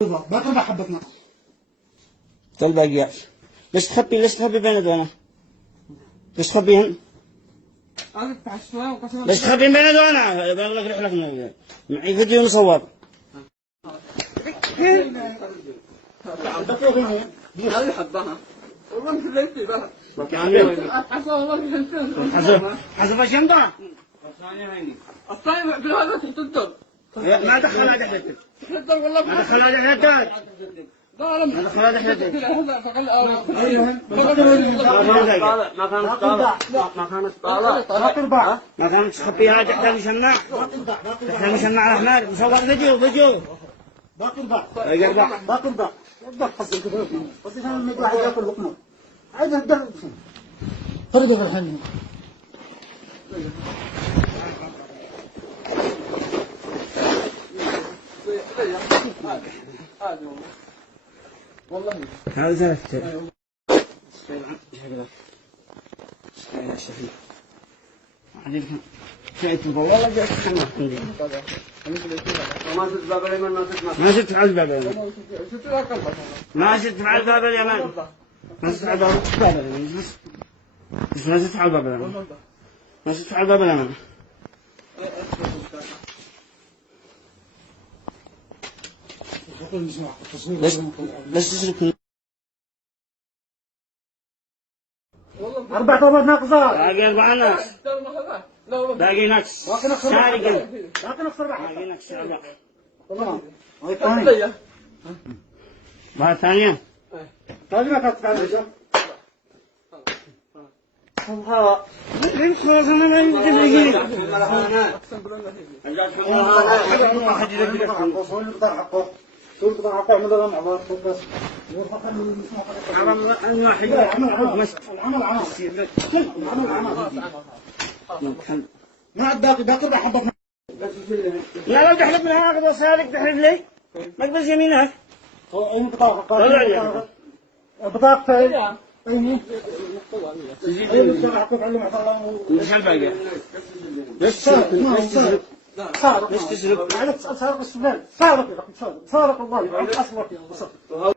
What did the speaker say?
باقي حبتنا طول باقي. ليش تخبي بين ليش تخبيهم؟ ليش تخبين بين دوانا؟ بقول لك رحلة معي فيديو مصور. هذه حبها والله مثل ليتي بقى حسب الشنطة الثاني بالهذا تحتدر ما دخلها دحلتك تحتدر والله ما دخلها دحلتك لا ما دخلها دحلتك ما كانت تخبيها تحت المشنع تحت المشنع الأحمر مصور فيديو باقي الباع يربع باقي الباع يربع حسن كده بس عشان الموضوع واحد ياكل لقمه عايز الدم فرد في الحين والله هذا والله جاءت ما شفت على الباب اليمن ما شفت على الباب اليمن ما شفت على الباب اليمن ما شفت على الباب اليمن ما شفت على الباب اليمن ليش تشرك 4 طابات ناقصة باقي 4 ناس باقي نقص سارق باقي نقص 4 باقي نقص تمام مرة ثانية هذه ما كانت على ليش خلاص أنا ما يجي ما باقي حبة لا لو تحلف من هناك بس هذيك تحلف لي ما تبز يمينك أين بطاقة بطاقة أين ليش الباقي ليش تسرق ليش تسرق سارق السودان سارق الله أصلك